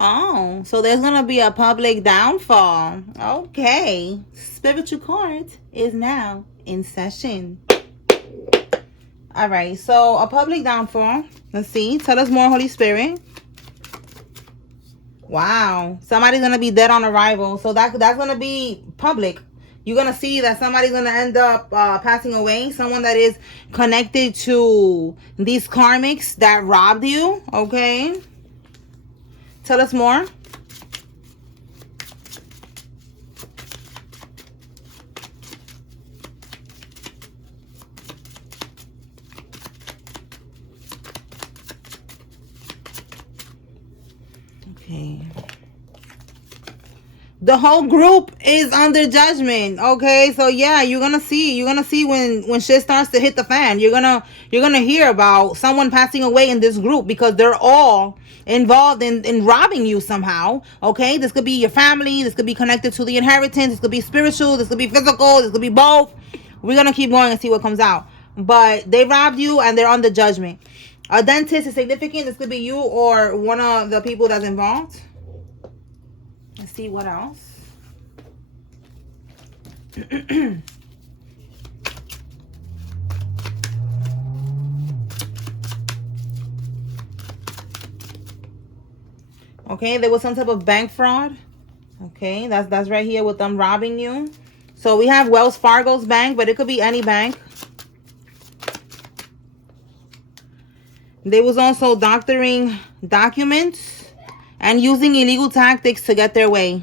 Oh, so there's gonna be a public downfall. Okay. Spiritual court is now in session. All right, so a public downfall. Let's see. Tell us more, Holy Spirit. Wow. Somebody's gonna be dead on arrival. So that's gonna be public. You're gonna see that somebody's gonna end up passing away. Someone that is connected to these karmics that robbed you. Okay. Tell us more. Okay. The whole group is under judgment. Okay, so yeah, you're gonna see when shit starts to hit the fan. You're gonna hear about someone passing away in this group because they're all involved in robbing you somehow. Okay, this could be your family, this could be connected to the inheritance, this could be spiritual, this could be physical, this could be both. We're gonna keep going and see what comes out. But they robbed you and they're under judgment. A dentist is significant. This could be you or one of the people that's involved. Let's see what else. Okay, there was some type of bank fraud. Okay, that's right here with them robbing you. So we have Wells Fargo's bank, but it could be any bank. They was also doctoring documents and using illegal tactics to get their way.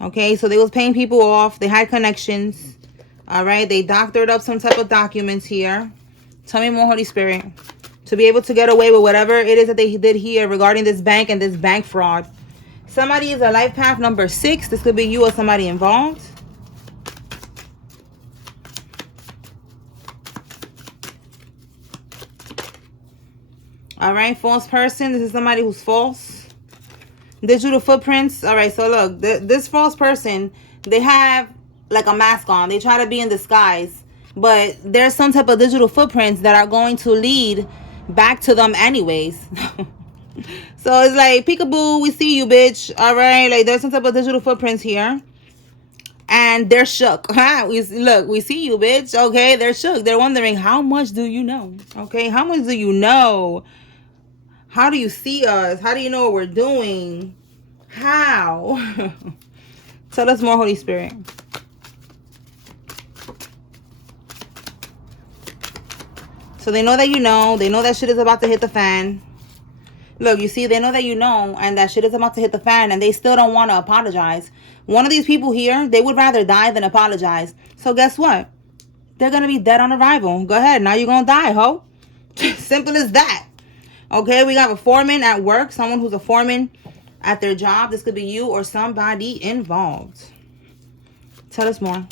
Okay, so they was paying people off. They had connections. All right, they doctored up some type of documents here. Tell me more, Holy Spirit. To be able to get away with whatever it is that they did here regarding this bank and this bank fraud. Somebody is a life path number 6. This could be you or somebody involved. All right, false person. This is somebody who's false. Digital footprints. All right, so look, this false person, they have like a mask on. They try to be in disguise, but there's some type of digital footprints that are going to lead back to them anyways. So it's like, peekaboo, we see you, bitch. All right, like there's some type of digital footprints here. And they're shook. Huh? We see you, bitch. Okay, they're shook. They're wondering, how much do you know? Okay, how much do you know? How do you see us? How do you know what we're doing? How? Tell us more, Holy Spirit. So they know that you know. They know that shit is about to hit the fan. Look, you see, they know that you know and that shit is about to hit the fan and they still don't want to apologize. One of these people here, they would rather die than apologize. So guess what? They're going to be dead on arrival. Go ahead. Now you're going to die, ho. Simple as that. Okay, we got a foreman at work. Someone who's a foreman at their job. This could be you or somebody involved. Tell us more.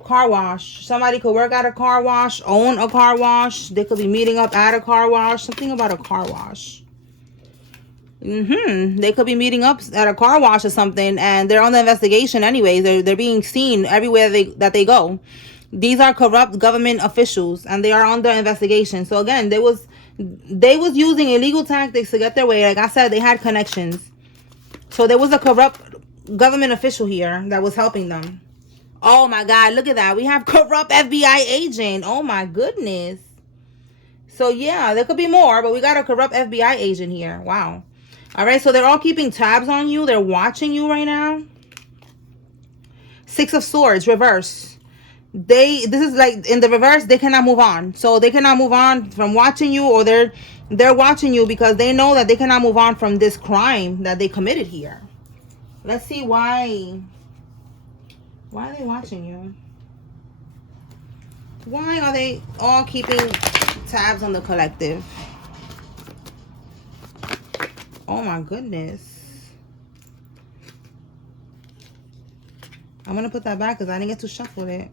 Car wash. Somebody could work at a car wash, own a car wash. They could be meeting up at a car wash. Something about a car wash. They could be meeting up at a car wash or something, and they're on the investigation anyways. They're being seen everywhere that they go. These are corrupt government officials, and they are under investigation. So again, they was using illegal tactics to get their way. Like I said, they had connections. So there was a corrupt government official here that was helping them. Oh my God, look at that. We have corrupt FBI agent. Oh my goodness. So yeah, there could be more, but we got a corrupt FBI agent here. Wow. All right, so they're all keeping tabs on you. They're watching you right now. 6 of Swords, reverse. This is like in the reverse, they cannot move on. So they cannot move on from watching you, or they're watching you because they know that they cannot move on from this crime that they committed here. Let's see why are they watching you? Why are they all keeping tabs on the collective? Oh my goodness. I'm gonna put that back because I didn't get to shuffle it.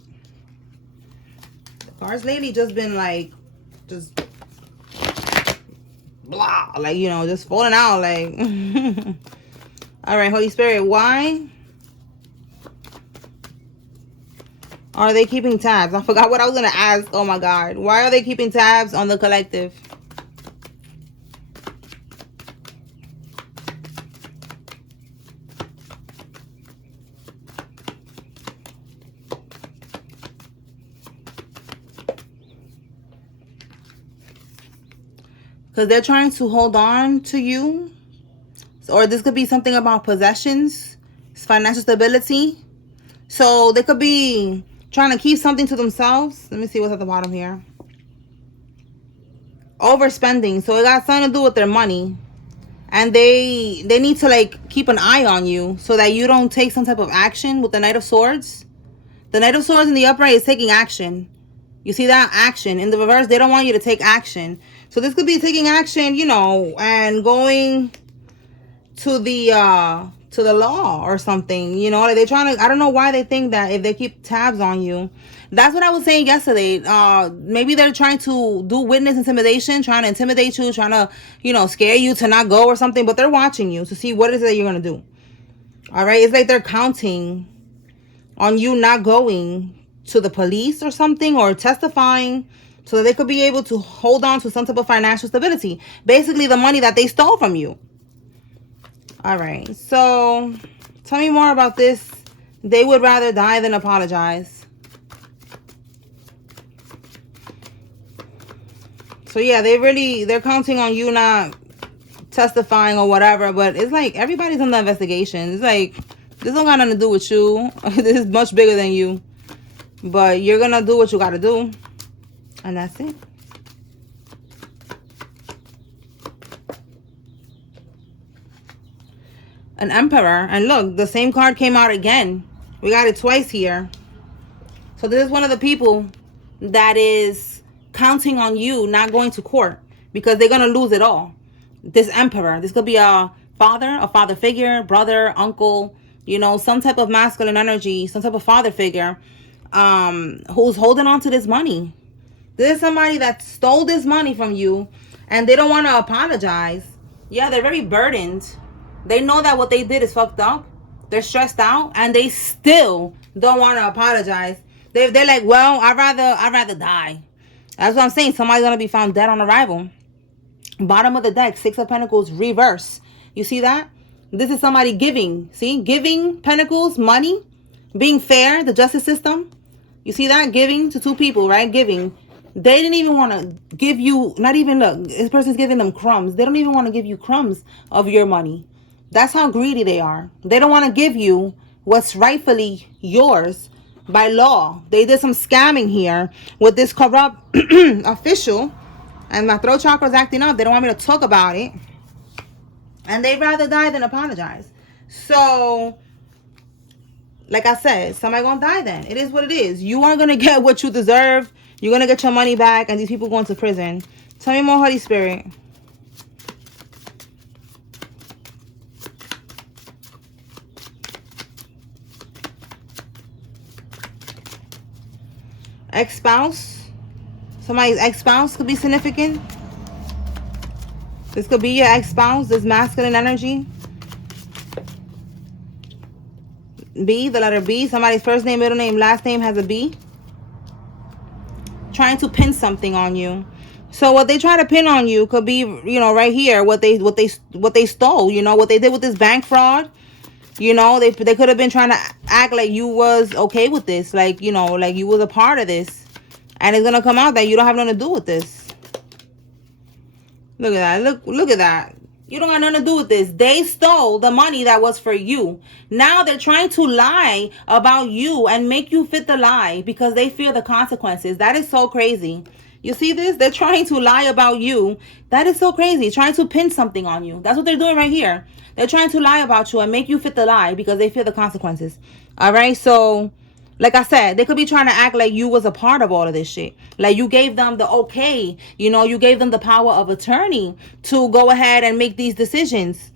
The cards lately just been like, just blah, like, you know, just falling out, like. All right, Holy Spirit, why Are they keeping tabs? I forgot what I was going to ask. Oh my God. Why are they keeping tabs on the collective? Because they're trying to hold on to you. Or this could be something about possessions, financial stability. So they could be trying to keep something to themselves. Let me see what's at the bottom here. Overspending. So it got something to do with their money. And they need to like keep an eye on you so that you don't take some type of action with the Knight of Swords. The Knight of Swords in the upright is taking action. You see that? Action. In the reverse, they don't want you to take action. So this could be taking action, you know, and going to the law or something, you know. Like they're trying to, I don't know why they think that if they keep tabs on you. That's what I was saying yesterday. Maybe they're trying to do witness intimidation, trying to intimidate you, trying to, you know, scare you to not go or something, but they're watching you to see what is it that you're going to do. All right. It's like they're counting on you not going to the police or something, or testifying, so that they could be able to hold on to some type of financial stability. Basically the money that they stole from you. All right, so tell me more about this. They would rather die than apologize. So yeah, they're counting on you not testifying or whatever, but it's like everybody's on the investigation. It's like, this don't got nothing to do with you. This is much bigger than you. But you're gonna do what you gotta do. And that's it. An Emperor. And look, the same card came out again. We got it twice here. So this is one of the people that is counting on you not going to court, because they're going to lose it all. This Emperor. This could be a father figure, brother, uncle, you know, some type of masculine energy, some type of father figure, who's holding on to this money. This is somebody that stole this money from you, and they don't want to apologize. Yeah, they're very burdened. They know that what they did is fucked up. They're stressed out, and they still don't want to apologize. They're like, well, I'd rather die. That's what I'm saying. Somebody's gonna be found dead on arrival. Bottom of the deck, Six of Pentacles, reverse. You see that? This is somebody giving. See, giving Pentacles, money, being fair, the justice system. You see that? Giving to two people, right? Giving. They didn't even want to give you, not even, look, this person's giving them crumbs. They don't even want to give you crumbs of your money. That's how greedy they are. They don't want to give you what's rightfully yours by law. They did some scamming here with this corrupt official, and my throat chakra is acting up. They don't want me to talk about it, and they'd rather die than apologize. So, like I said, somebody gonna die then. It is what it is. You aren't gonna get what you deserve. You're gonna get your money back, and these people going to prison. Tell me more, Holy Spirit. Ex-spouse. Somebody's ex-spouse could be significant. This could be your ex-spouse, this masculine energy. B, the letter B. Somebody's first name, middle name, last name has a B. Trying to pin something on you. So what they try to pin on you could be, you know, right here, what they stole, you know, what they did with this bank fraud. You know, they could have been trying to act like you was okay with this, like, you know, like you was a part of this, and it's gonna come out that you don't have nothing to do with this. Look at that. Look at that. You don't have nothing to do with this. They stole the money that was for you. Now they're trying to lie about you and make you fit the lie because they fear the consequences. That is so crazy. You see this? They're trying to lie about you. That is so crazy. Trying to pin something on you. That's what they're doing right here. They're trying to lie about you and make you fit the lie because they fear the consequences. All right? So, like I said, they could be trying to act like you was a part of all of this shit. Like you gave them the okay. You know, you gave them the power of attorney to go ahead and make these decisions.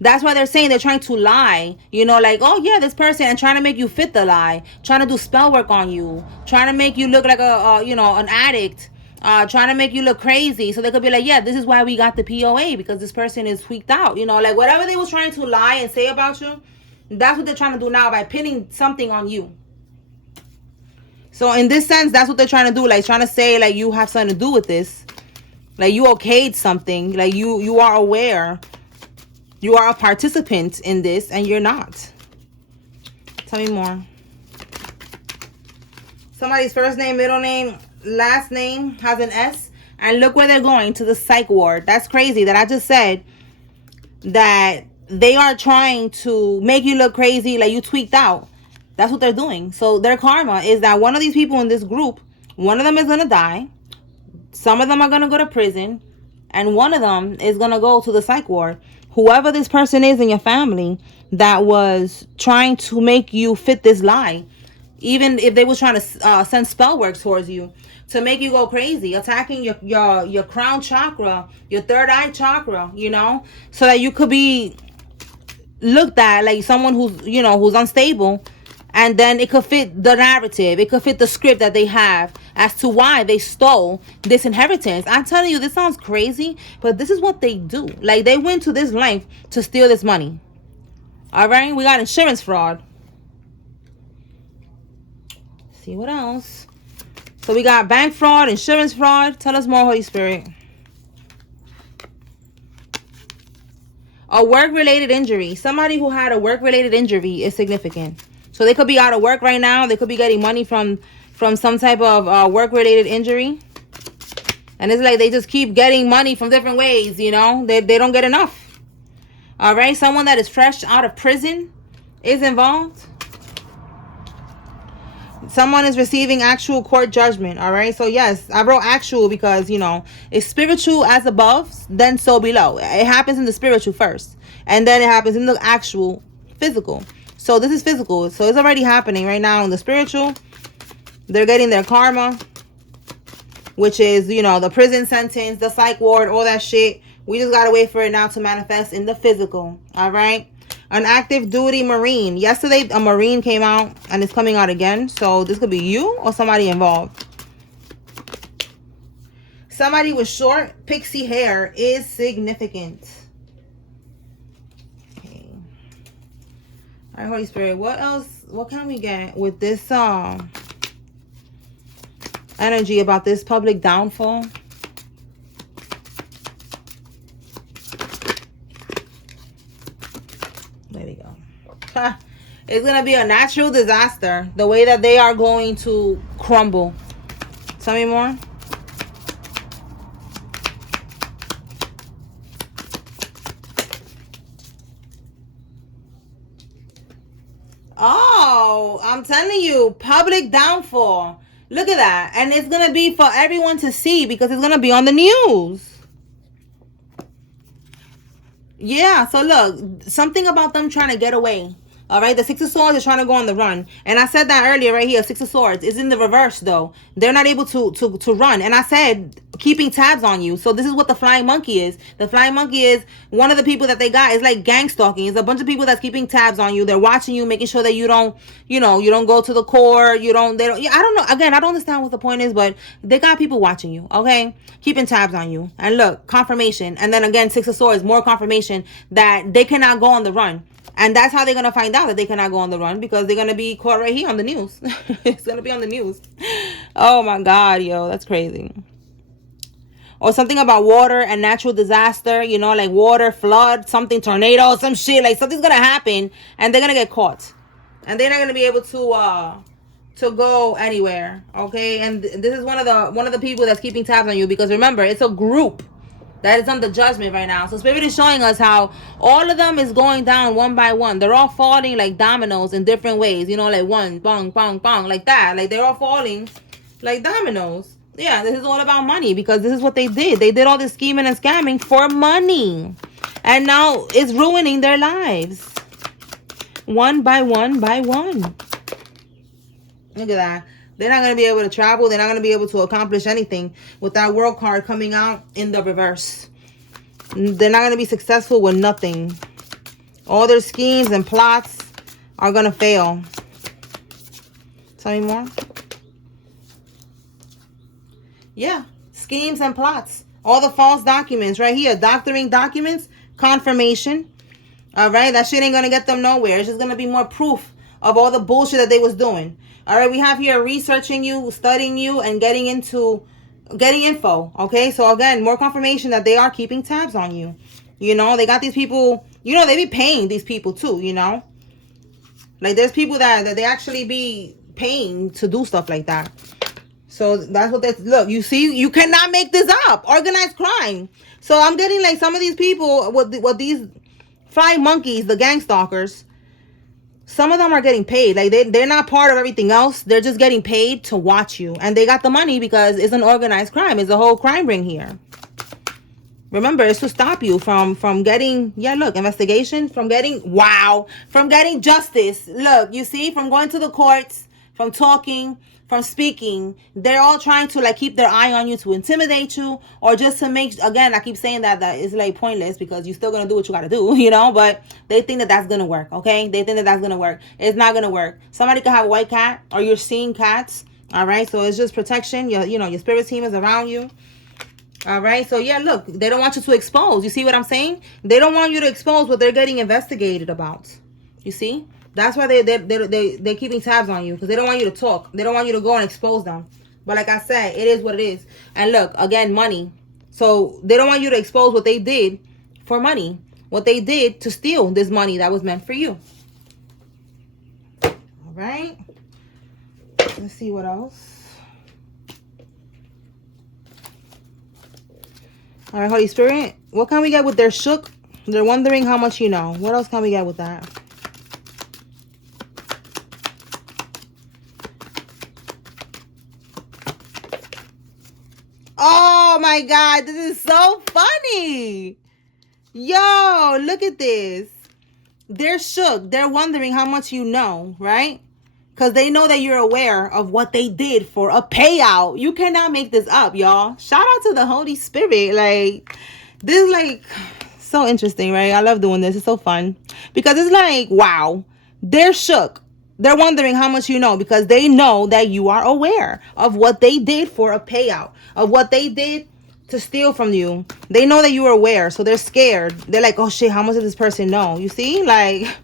That's why they're saying they're trying to lie. You know, like, oh, yeah, this person, and trying to make you fit the lie. Trying to do spell work on you. Trying to make you look like you know, an addict. Trying to make you look crazy. So they could be like, yeah, this is why we got the POA, because this person is tweaked out. You know, like whatever they was trying to lie and say about you, that's what they're trying to do now by pinning something on you. So in this sense, that's what they're trying to do. Like trying to say like you have something to do with this. Like you okayed something. Like you are aware. You are a participant in this and you're not. Tell me more. Somebody's first name, middle name, last name has an S. And look where they're going, to the psych ward. That's crazy that I just said that they are trying to make you look crazy, like you tweaked out. That's what they're doing. So their karma is that one of these people in this group, one of them is going to die. Some of them are going to go to prison. And one of them is going to go to the psych ward. Whoever this person is in your family that was trying to make you fit this lie, even if they was trying to send spell work towards you to make you go crazy, attacking your crown chakra, your third eye chakra, you know, so that you could be looked at like someone who's, you know, who's unstable. And then it could fit the narrative. It could fit the script that they have as to why they stole this inheritance. I'm telling you, this sounds crazy, but this is what they do. Like, they went to this length to steal this money. All right? We got insurance fraud. Let's see what else. So we got bank fraud, insurance fraud. Tell us more, Holy Spirit. A work-related injury. Somebody who had a work-related injury is significant. So they could be out of work right now. They could be getting money from some type of work-related injury. And it's like they just keep getting money from different ways, you know. They don't get enough. All right. Someone that is fresh out of prison is involved. Someone is receiving actual court judgment. All right. So, yes, I wrote actual because, you know, it's spiritual as above, then so below. It happens in the spiritual first. And then it happens in the actual physical. So this is physical. So it's already happening right now in the spiritual. They're getting their karma, which is, you know, the prison sentence, the psych ward, all that shit. We just got to wait for it now to manifest in the physical. All right. An active duty Marine. Yesterday, a Marine came out and it's coming out again. So this could be you or somebody involved. Somebody with short pixie hair is significant. All right, Holy Spirit, what else? What can we get with this energy about this public downfall? There we go. It's going to be a natural disaster, the way that they are going to crumble. Tell me more. Oh, I'm telling you, public downfall. Look at that. And it's going to be for everyone to see because it's going to be on the news. Yeah, so look, something about them trying to get away. All right, the Six of Swords is trying to go on the run. And I said that earlier right here, Six of Swords is in the reverse though. They're not able to run. And I said keeping tabs on you. So this is what the flying monkey is. The flying monkey is one of the people that they got. It's like gang stalking. It's a bunch of people that's keeping tabs on you. They're watching you, making sure that you don't, you know, you don't go to the court. They don't, yeah, I don't know. Again, I don't understand what the point is, but they got people watching you, okay? Keeping tabs on you. And look, confirmation. And then again, Six of Swords, more confirmation that they cannot go on the run. And that's how they're going to find out that they cannot go on the run, because they're going to be caught right here on the news. It's going to be on the news. Oh my God, yo, that's crazy. Or something about water and natural disaster, you know, like water, flood, something, tornado, some shit, like something's going to happen and they're going to get caught. And they're not going to be able to go anywhere, okay? And this is one of the people that's keeping tabs on you, because remember, it's a group that is under judgment right now. So Spirit is showing us how all of them is going down one by one. They're all falling like dominoes in different ways. You know, like one, bong, bong, bong, like that. Like they're all falling like dominoes. Yeah, this is all about money, because this is what they did. They did all this scheming and scamming for money. And now it's ruining their lives. One by one by one. Look at that. They're not going to be able to travel. They're not going to be able to accomplish anything with that world card coming out in the reverse. They're not going to be successful with nothing. All their schemes and plots are going to fail. Tell me more. Yeah. Schemes and plots. All the false documents right here. Doctoring documents. Confirmation. All right. That shit ain't going to get them nowhere. It's just going to be more proof of all the bullshit that they was doing. All right, we have here researching you, studying you, and getting info. Okay, so again, more confirmation that they are keeping tabs on you. You know, they got these people, you know, they be paying these people too, you know. Like, there's people that they actually be paying to do stuff like that. So that's what that's, look, you see, you cannot make this up. Organized crime. So I'm getting like some of these people, what these flying monkeys, the gang stalkers, some of them are getting paid. Like, they're not part of everything else. They're just getting paid to watch you. And they got the money because it's an organized crime. It's a whole crime ring here. Remember, it's to stop you from getting, yeah, look, investigation, from getting, wow, from getting justice. Look, you see, from going to the courts, from talking, from speaking. They're all trying to like keep their eye on you to intimidate you, or just to make, again, I keep saying that is like pointless because you're still going to do what you got to do, you know, but they think that that's going to work, okay? They think that that's going to work. It's not going to work. Somebody could have a white cat, or you're seeing cats, all right? So it's just protection. You know, your spirit team is around you. All right, so yeah, look, they don't want you to expose. You see what I'm saying? They don't want you to expose what they're getting investigated about. You see? That's why they're keeping tabs on you, because they don't want you to talk. They don't want you to go and expose them. But like I said, it is what it is. And look, again, money. So they don't want you to expose what they did for money. What they did to steal this money that was meant for you. All right. Let's see what else. All right, Holy Spirit, what can we get with their shook? They're wondering how much you know. What else can we get with that? Oh my God, this is so funny. Yo, look at this. They're shook. They're wondering how much you know, right? Because they know that you're aware of what they did for a payout. You cannot make this up, y'all. Shout out to the Holy Spirit. Like, this is like so interesting, right? I love doing this. It's so fun. Because it's like, wow. They're shook. They're wondering how much you know, because they know that you are aware of what they did for a payout, of what they did to steal from you. They know that you are aware, so they're scared. They're like, oh shit, how much does this person know? You see? Like...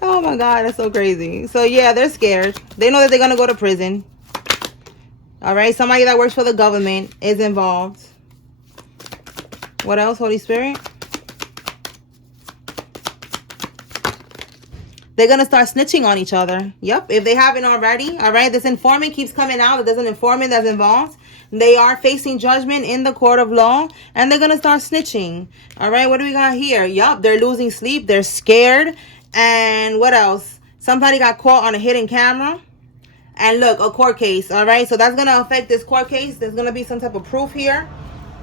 Oh my God, that's so crazy. So yeah, they're scared. They know that they're going to go to prison. All right, somebody that works for the government is involved. What else, Holy Spirit? They're going to start snitching on each other. Yep, if they haven't already. All right, this informant keeps coming out. There's an informant that's involved. They are facing judgment in the court of law, and they're going to start snitching. All right, what do we got here? Yup, they're losing sleep. They're scared. And what else? Somebody got caught on a hidden camera. And look, a court case. All right, so that's going to affect this court case. There's going to be some type of proof here.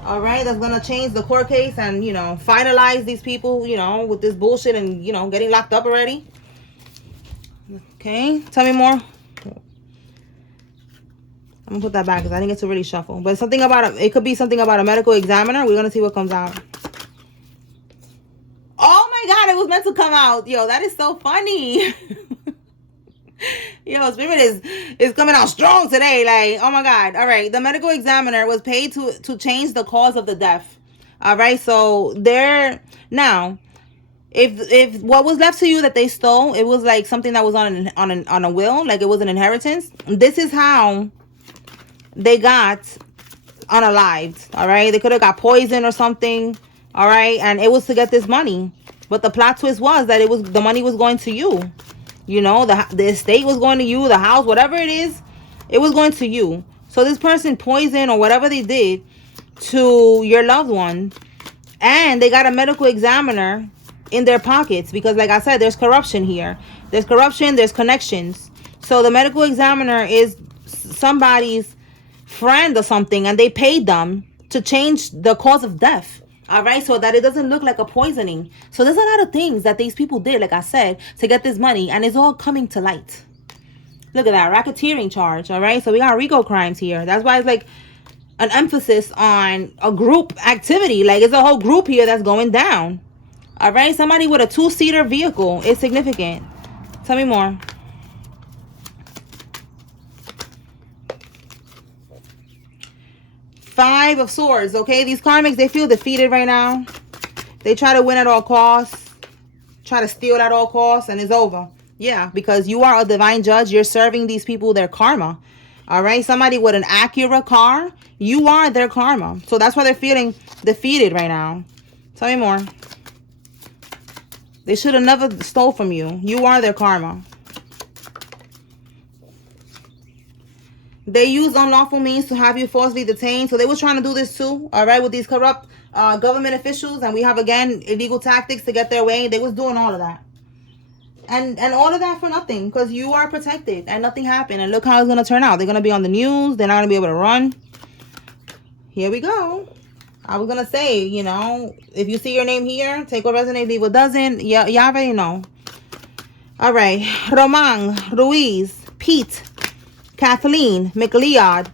All right, that's going to change the court case and, you know, finalize these people, you know, with this bullshit and, you know, getting locked up already. Okay, tell me more. I'm gonna put that back because I didn't get to really shuffle. But something about it could be something about a medical examiner. We're gonna see what comes out. Oh my God, it was meant to come out. Yo, that is so funny. Yo, Spirit is coming out strong today. Like, oh my God. All right, the medical examiner was paid to change the cause of the death. All right, so they're now. If what was left to you that they stole, it was like something that was on a will, like it was an inheritance. This is how they got unalived. All right, they could have got poisoned or something. All right, and it was to get this money. But the plot twist was that the money was going to you. You know, the estate was going to you, the house, whatever it is, it was going to you. So this person poisoned or whatever they did to your loved one, and they got a medical examiner in their pockets, because like I said, there's corruption here. There's corruption, there's connections. So the medical examiner is somebody's friend or something, and they paid them to change the cause of death. All right, so that it doesn't look like a poisoning. So there's a lot of things that these people did, like I said, to get this money, and it's all coming to light. Look at that racketeering charge. All right, so we got RICO crimes here. That's why it's like an emphasis on a group activity. Like, it's a whole group here that's going down. All right, somebody with a 2-seater vehicle is significant. Tell me more. Five of Swords, okay? These karmics, they feel defeated right now. They try to win at all costs. Try to steal at all costs, and it's over. Yeah, because you are a divine judge. You're serving these people their karma. All right. Somebody with an Acura car, you are their karma. So that's why they're feeling defeated right now. Tell me more. They should have never stole from you. You are their karma. They used unlawful means to have you falsely detained. So they were trying to do this too. All right. With these corrupt government officials. And we have, again, illegal tactics to get their way. They was doing all of that. And all of that for nothing, because you are protected and nothing happened. And look how it's going to turn out. They're going to be on the news. They're not going to be able to run. Here we go. I was going to say, you know, if you see your name here, take what resonates, leave what doesn't. Yeah, y'all already know. All right. Roman, Ruiz, Pete, Kathleen, McLeod,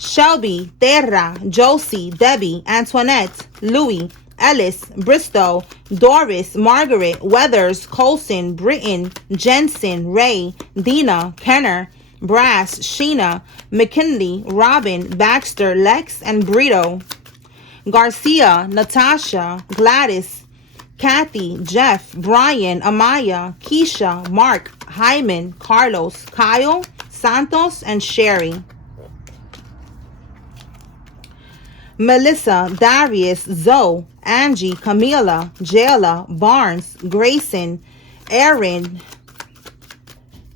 Shelby, Terra, Josie, Debbie, Antoinette, Louis, Ellis, Bristow, Doris, Margaret, Weathers, Colson, Britton, Jensen, Ray, Dina, Kenner, Brass, Sheena, McKinley, Robin, Baxter, Lex, and Brito, Garcia, Natasha, Gladys, Kathy, Jeff, Brian, Amaya, Keisha, Mark, Hyman, Carlos, Kyle, Santos, and Sherry. Melissa, Darius, Zoe, Angie, Camila, Jayla, Barnes, Grayson, Aaron,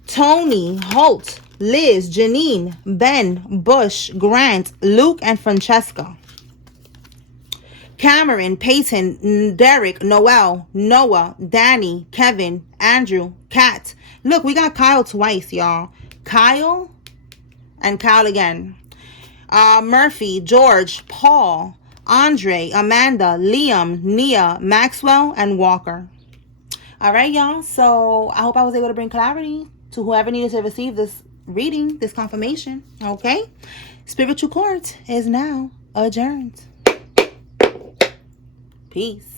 Tony, Holt, Liz, Janine, Ben, Bush, Grant, Luke, and Francesca. Cameron, Peyton, Derek, Noel, Noah, Danny, Kevin, Andrew, Kat. Look, we got Kyle twice, y'all. Kyle and Kyle again. Murphy, George, Paul, Andre, Amanda, Liam, Nia, Maxwell, and Walker. All right, y'all. So I hope I was able to bring clarity to whoever needed to receive this reading, this confirmation. Okay? Spiritual court is now adjourned. Peace.